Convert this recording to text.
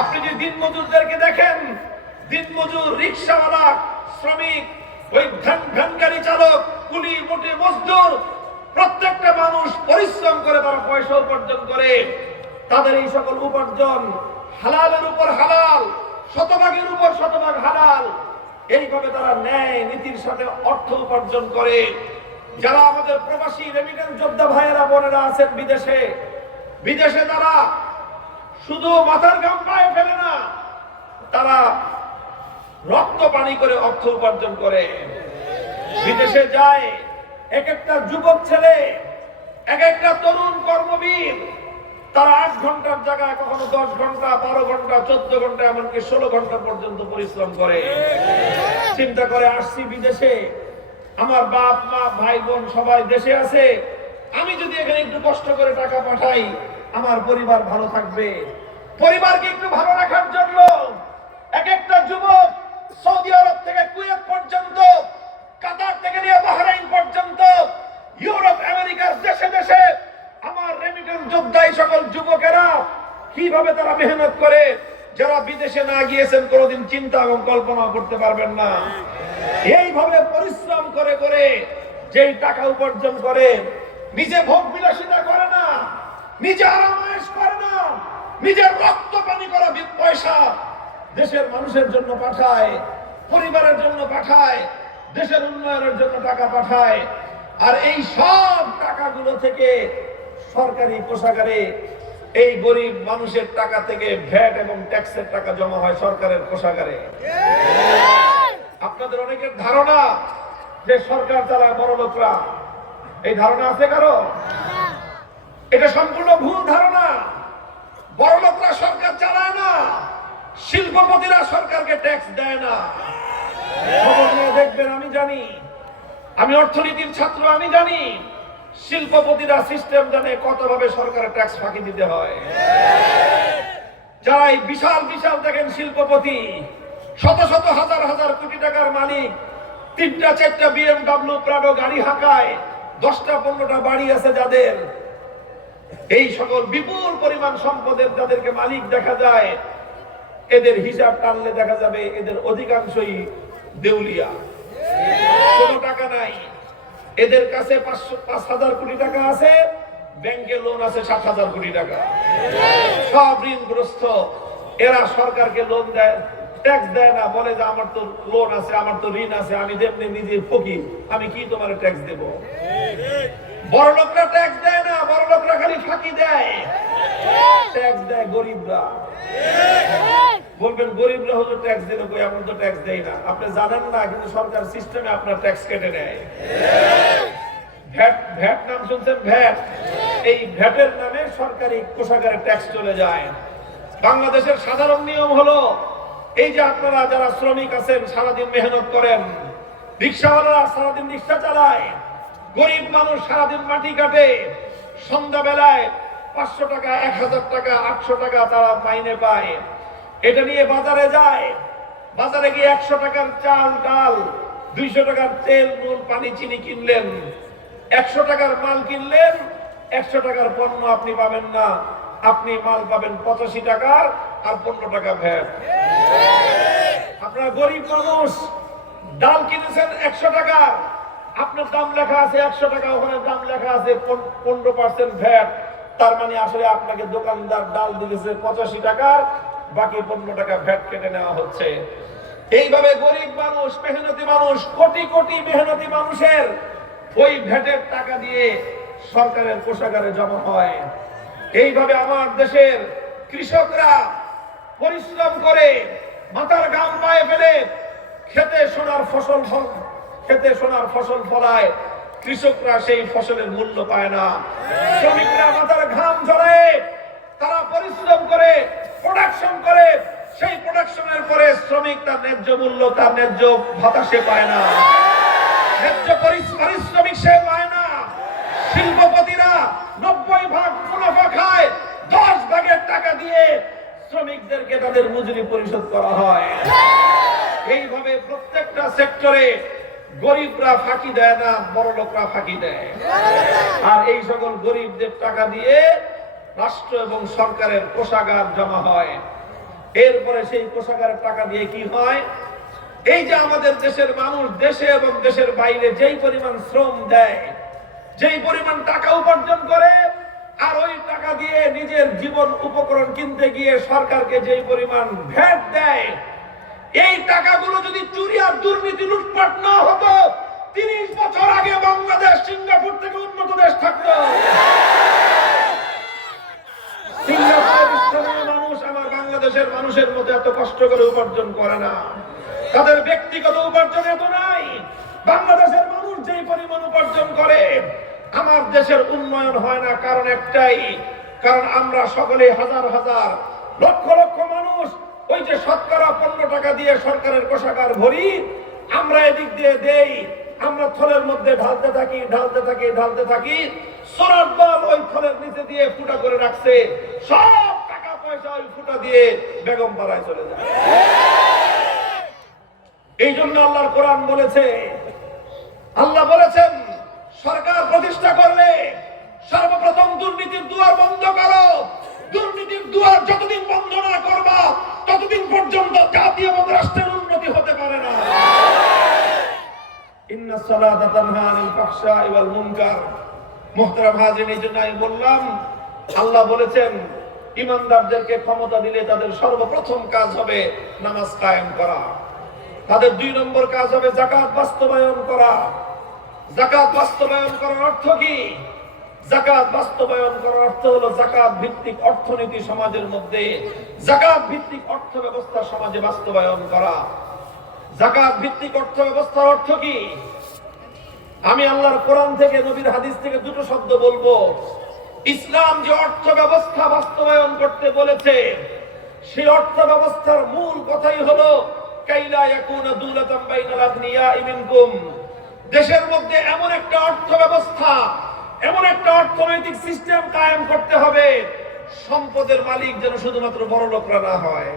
আপনি যে দিনমজুরদেরকে দেখেন, দিনমজুর, রিক্সাওয়ালা, শ্রমিক, ওই ভ্যান গাড়ি চালক, কুলি, মোটে মজদুর, প্রত্যেকটা মানুষ পরিশ্রম করে তারা পয়সা উপার্জন করে। তাদের এই সকল উপার্জন হালালের উপর হালাল, শতভাগের উপর শতভাগ হালাল, এইভাবে তারা ন্যায় নীতির সাথে অর্থ উপার্জন করে। যারা আমাদের প্রবাসী রেমিটেন্স যোদ্ধা ভাইয়েরা বোনেরা আছেন বিদেশে তারা শুধু মাথার ঘাম পায়ে ফেলে না, তারা রক্ত পানি করে অর্থ উপার্জন করে। বিদেশে যায় এক একটা যুবক ছেলে, এক একটা তরুণ কর্মবীর, তারা 8 ঘন্টার জায়গায় কখনো 10 ঘন্টা, 12 ঘন্টা, 14 ঘন্টা, এমনকি 16 ঘন্টা পর্যন্ত পরিশ্রম করে। চিন্তা করে আসছি বিদেশে, আমার বাপ মা ভাই বোন সবাই দেশে আছে, আমি যদি এখানে একটু কষ্ট করে টাকা পাঠাই আমার পরিবার ভালো থাকবে। পরিবারকে একটু ভালো রাখার জন্য এক একটা যুবক সৌদি আরব থেকে কুয়েত পর্যন্ত, কাতার থেকে নিয়ে বাহরাইন পর্যন্ত, ইউরোপ আমেরিকার দেশে দেশে আমার রেমিটেন্স যোদ্ধা এই সকল যুবকেরা কিভাবে তারা মেহনত করে, যারা বিদেশে না গিয়েছেন কোনোদিন চিন্তা এবং কল্পনা করতে পারবেন না। এইভাবে পরিশ্রম করে করে যেই টাকা উপার্জন করে, নিজে ভোগ বিলাসিতা করে না, নিজে আরামায়েশ করে না, নিজের রক্ত পানি করা পয়সা দেশের মানুষের জন্য পাঠায়, পরিবারের জন্য পাঠায়, দেশের উন্নয়নের জন্য টাকা পাঠায়। আর এই সব টাকাগুলো থেকে সরকারি কোষাগারে এই গরিব মানুষের টাকা থেকে ভ্যাট এবং ট্যাক্সের টাকা জমা হয় সরকারের কোষাগারে। আপনাদের অনেকের ধারণা যে সরকার চালায় বড় লোকরা, এই ধারণা আছে কারো? এটা সম্পূর্ণ ভুল ধারণা। বড় লোকরা সরকার চালায় না, শিল্পপতিরা সরকারকে ট্যাক্স দেয় না। খবর নিয়ে দেখবেন, আমি জানি, আমি অর্থনীতির ছাত্র, আমি জানি শিল্পপতিরা সিস্টেম জানে কতভাবে সরকারের ট্যাক্স ফাঁকি দিতে হয়। যারা বিশাল বিশাল দেখেন শিল্পপতি, শত শত হাজার হাজার কোটি টাকার মালিক, 3টা 4টা BMW প্রাডো গাড়ি হাঁকায়, 10টা 15টা বাড়ি আছে যাদের, এই সকল বিপুল পরিমাণ সম্পদের যাদেরকে মালিক দেখা যায়, এদের হিসাব টানলে দেখা যাবে এদের অধিকাংশই দেউলিয়া, কোনো টাকা নাই। এদের কাছে 5,000 কোটি টাকা আছে, ব্যাংকে লোন আছে 7,000 কোটি টাকা, সব ঋণগ্রস্ত। এরা সরকারকে লোন দেয়, ট্যাক্স দেয় না, বলে যে আমার তো লোন আছে, আমার তো ঋণ আছে, আমি যেমনি নিজে ফকির, আমি কি তোমার ট্যাক্স দেব? বড় লোকরা ট্যাক্স দেয় না, বড় লোকরা খালি ফাঁকি দেয়। ট্যাক্স দেয় গরিবরা। বলবেন গরিবরা হলো ট্যাক্স দিল, কই আমরা তো ট্যাক্স দেই না। আপনি জানেন না, কিন্তু সরকার সিস্টেমে আপনার ট্যাক্স কেটে নেয়। ভ্যাট নাম শুনছেন? ভ্যাট, এই ভ্যাটের নামে সরকারি কোষাগারে ট্যাক্স চলে যায়। বাংলাদেশের সাধারণ নিয়ম হলো, এই যে আপনারা যারা শ্রমিক আছেন, সারাদিন মেহনত করেন, রিক্সাওয়ালারা সারাদিন রিক্সা চালায়, গরিব মানুষ সারাদিন মাটি কাটে, সন্ধ্যা বেলায় 500 টাকা, 1000 টাকা, 800 টাকা তারা মাইনে পায়। এটা নিয়ে বাজারে যায়, বাজারে গিয়ে 100 টাকার চাল ডাল, 200 টাকার তেল নুন পানি চিনি কিনলেন, 100 টাকার মাল কিনলেন, 100 টাকার পণ্য আপনি পাবেন না, আপনি মাল পাবেন 85 টাকার, আর 15 টাকা ভ্যাট। আপনারা গরিব মানুষ, ডাল কিনেছেন 100 টাকা, আপনার দাম লেখা আছে 100 টাকা, ওখানে দাম লেখা আছে 15% ভ্যাট। তার মানে আসলে আপনাকে দোকানদার ডাল দিয়েছে 85 টাকার, বাকি 15 টাকা ভ্যাট কেটে নেওয়া হচ্ছে। এইভাবে গরিব মানুষ, মেহনতি মানুষ, কোটি কোটি মেহনতি মানুষের ওই ভ্যাটের টাকা দিয়ে সরকারের কোষাগারে জমা হয়। এইভাবে আমার দেশের কৃষকরা পরিশ্রম করে মাথার ঘাম পায়ে ফেলে খেতে সোনার ফসল ফলায়, কৃষকরা সেই ফসলের মূল্য পায় না। শ্রমিকরা মাথার ঘাম ঝরায়, তারা পরিশ্রম করে প্রোডাকশন করে, সেই প্রোডাকশনের পরে শ্রমিক তার ন্যায্য মূল্য, তার ন্যায্য ভাতা সে পায় না, ন্যায্য পারিশ্রমিক সে পায় না। শিল্পপতিরা 90 ভাগ মুনাফা খায়, 10 ভাগের টাকা দিয়ে শ্রমিকদেরকে তাদের মজুরি পরিশোধ করা হয়। এইভাবে প্রত্যেকটা সেক্টরে গরিবরা ফাঁকি দেয় না, বড় লোকরা ফাঁকি দেয়। আর এই সকল গরিবদের টাকা দিয়ে রাষ্ট্র এবং সরকারের কোষাগার জমা হয়। এরপরে সেই কোষাগারের টাকা দিয়ে কি হয়? এই যে আমাদের দেশের মানুষ দেশে এবং দেশের বাইরে যেই পরিমাণ শ্রম দেয়, যেই পরিমাণ টাকা উপার্জন করে, আর ওই টাকা দিয়ে নিজের জীবন উপকরণ কিনতে গিয়ে সরকারকে যেই পরিমাণ ভ্যাট দেয়, এই টাকাগুলো যদি চুরি আর দুর্নীতি লুটপাট না হতো, 30 বছর আগে বাংলাদেশ সিঙ্গাপুর থেকে উন্নত দেশ থাকতো। সিঙ্গাপুরের মানুষ আমার বাংলাদেশের মানুষের মতো এত কষ্ট করে উপার্জন করে না, তাদের ব্যক্তিগত উপার্জন এত নাই। বাংলাদেশের মানুষ যেই পরিমাণ উপার্জন করে, আমার দেশের উন্নয়ন হয় না। কারণ একটাই, কারণ আমরা সকলে হাজার হাজার লক্ষ লক্ষ মানুষ ওই যে শতকরা 15 টাকা দিয়ে সরকারের কোষাগার ভরি, আমরা এদিক দিয়ে দেই, আমরা থলের মধ্যে ঢালতে থাকি ঢালতে থাকি ঢালতে থাকি। সোনার দল ওই থলের নিচে দিয়ে ফুটা করে রাখছে, সব টাকা পয়সা ওই ফুটা দিয়ে বেগম পাড়ায় চলে যায়। এই জন্য আল্লাহর কোরআন বলেছে, আল্লাহ বলেছেন সরকার প্রতিষ্ঠা করলে সর্বপ্রথম দুর্নীতির দুয়ার বন্ধ করো। দুর্নীতির দুয়ার যতদিন বন্ধ না করবা, ততদিন পর্যন্ত জাতি এবং রাষ্ট্রের উন্নতি হতে পারে না। ইন্নাস সালাতা তানহা আনিল ফাহশাই ওয়াল মুনকার। মুহতারাম হাজিরিন, এই জন্য আমি বললাম, আল্লাহ বলেছেন ইমানদারদেরকে ক্ষমতা দিলে তাদের সর্বপ্রথম কাজ হবে নামাজ কায়েম করা, তাদের 2 নম্বর কাজ হবে যাকাত বাস্তবায়ন করা। যাকাত বাস্তবায়ন করার অর্থ কি? যাকাত বাস্তবায়ন করার অর্থ হলো যাকাত ভিত্তিক অর্থনীতি সমাজের মধ্যে, যাকাত ভিত্তিক অর্থ ব্যবস্থা সমাজে বাস্তবায়ন করা। যাকাত ভিত্তিক অর্থ ব্যবস্থার অর্থ কি? আমি আল্লাহর কোরআন থেকে নবীর হাদিস থেকে দুটো শব্দ বলবো। ইসলাম যে অর্থ ব্যবস্থা বাস্তবায়ন করতে বলেছে, সেই অর্থ ব্যবস্থার মূল কথাই হলো কাইলা ইয়াকুনা দুলাতাম বাইনাল আগনিয়াই মিনকুম। দেশের মধ্যে এমন একটা অর্থ ব্যবস্থা, এমন একটা অর্থনৈতিক সিস্টেম কায়েম করতে হবে, সম্পদের মালিক যেন শুধুমাত্র বড় লোকরা না হয়।